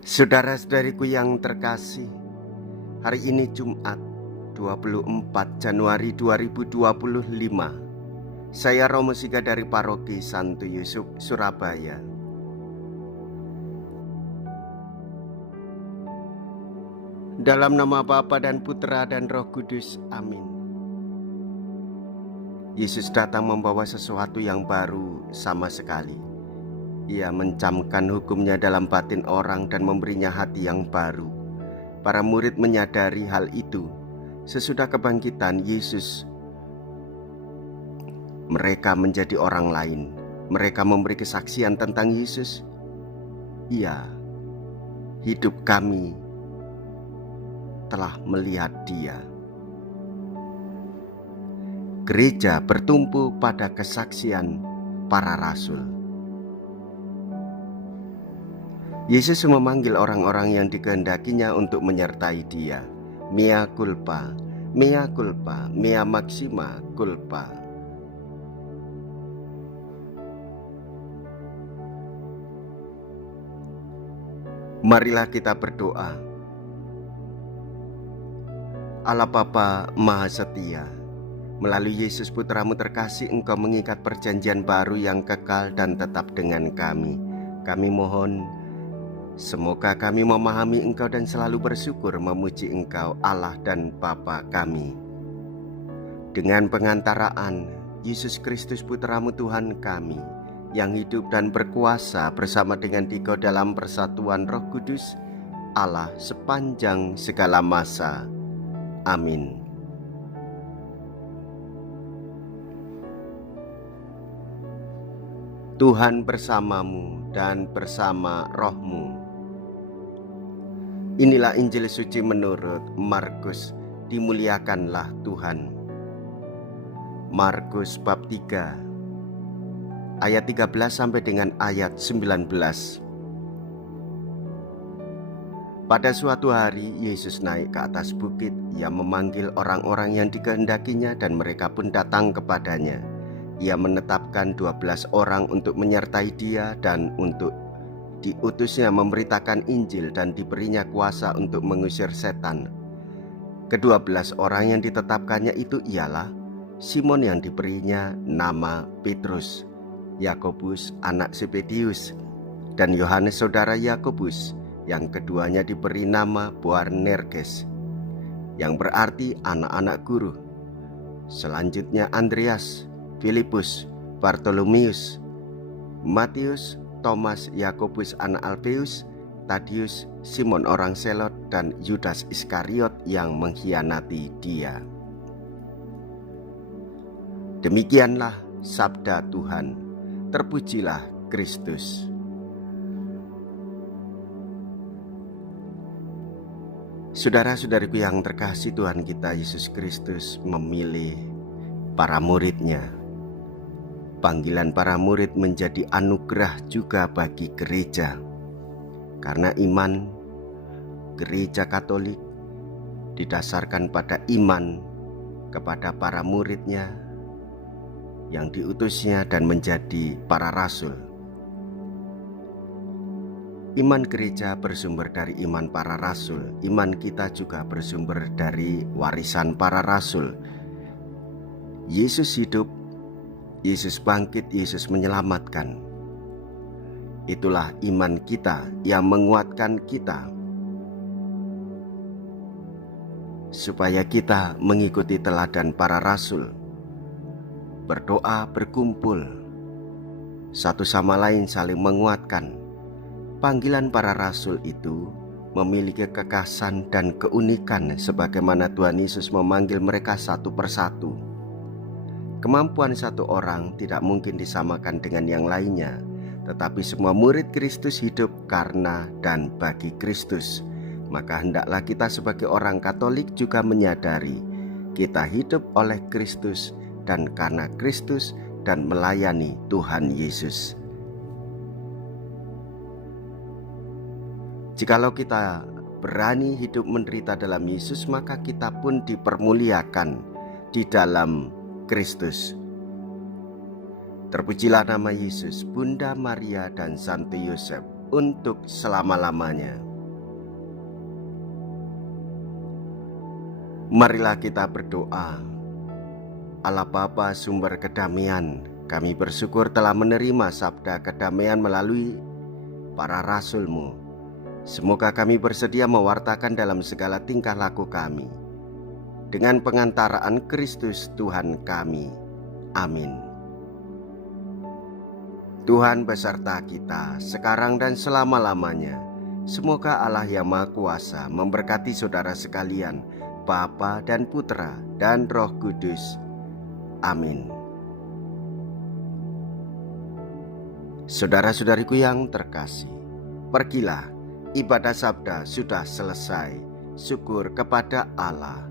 Saudara-saudariku yang terkasih, hari ini Jumat 24 Januari 2025. Saya Romo Siga dari Paroki Santo Yusuf, Surabaya. Dalam nama Bapa dan Putra dan Roh Kudus, amin. Yesus datang membawa sesuatu yang baru sama sekali. Ia mencamkan hukumnya dalam batin orang dan memberinya hati yang baru. Para murid menyadari hal itu. Sesudah kebangkitan Yesus, mereka menjadi orang lain. Mereka memberi kesaksian tentang Yesus. Iya, hidup kami telah melihat Dia. Gereja bertumpu pada kesaksian para rasul. Yesus memanggil orang-orang yang dikehendakinya untuk menyertai Dia. Mea culpa, mea culpa, mea maxima culpa. Marilah kita berdoa. Allah Bapa Maha Setia, melalui Yesus Putramu terkasih, Engkau mengikat perjanjian baru yang kekal dan tetap dengan kami. Kami mohon, semoga kami memahami Engkau dan selalu bersyukur memuji Engkau Allah dan Bapa kami. Dengan pengantaraan Yesus Kristus Putramu Tuhan kami, yang hidup dan berkuasa bersama dengan Dikau dalam persatuan Roh Kudus, Allah sepanjang segala masa. Amin. Tuhan bersamamu dan bersama rohmu. Inilah Injil suci menurut Markus. Dimuliakanlah Tuhan. Markus bab 3 ayat 13 sampai dengan ayat 19. Pada suatu hari Yesus naik ke atas bukit. Ia memanggil orang-orang yang dikehendakinya dan mereka pun datang kepadanya. Ia menetapkan 12 orang untuk menyertai Dia dan untuk diutusnya memberitakan Injil dan diberinya kuasa untuk mengusir setan. Ke-12 orang yang ditetapkannya itu ialah Simon yang diberinya nama Petrus, Yakobus anak Zebedius, dan Yohanes saudara Yakobus, yang keduanya diberi nama Boanerges, yang berarti anak-anak guru. Selanjutnya Andreas, Filipus, Bartolomeus, Matius, Thomas, Yakobus anak Alfeus, Tadius, Simon orang Selot, dan Yudas Iskariot yang mengkhianati Dia. Demikianlah sabda Tuhan. Terpujilah Kristus. Saudara-saudariku yang terkasih, Tuhan kita Yesus Kristus memilih para murid-Nya. Panggilan para murid menjadi anugerah juga bagi gereja. Karena iman gereja Katolik didasarkan pada iman kepada para murid-Nya yang diutusnya dan menjadi para rasul. Iman gereja bersumber dari iman para rasul. Iman kita juga bersumber dari warisan para rasul. Yesus hidup, Yesus bangkit, Yesus menyelamatkan. Itulah iman kita yang menguatkan kita, supaya kita mengikuti teladan para rasul. Berdoa, berkumpul, satu sama lain saling menguatkan. Panggilan para rasul itu memiliki kekhasan dan keunikan sebagaimana Tuhan Yesus memanggil mereka satu persatu. Kemampuan satu orang tidak mungkin disamakan dengan yang lainnya, tetapi semua murid Kristus hidup karena dan bagi Kristus. Maka hendaklah kita sebagai orang Katolik juga menyadari kita hidup oleh Kristus dan karena Kristus dan melayani Tuhan Yesus. Jikalau kita berani hidup menderita dalam Yesus, maka kita pun dipermuliakan di dalam Kristus. Terpujilah nama Yesus, Bunda Maria dan Santo Yosef untuk selama-lamanya. Marilah kita berdoa. Allah Bapa sumber kedamaian, kami bersyukur telah menerima sabda kedamaian melalui para rasul-Mu. Semoga kami bersedia mewartakan dalam segala tingkah laku kami, dengan pengantaraan Kristus Tuhan kami. Amin. Tuhan beserta kita, sekarang dan selama-lamanya. Semoga Allah yang Maha Kuasa memberkati saudara sekalian, Bapa dan Putra dan Roh Kudus. Amin. Saudara-saudariku yang terkasih, pergilah, ibadah sabda sudah selesai. Syukur kepada Allah.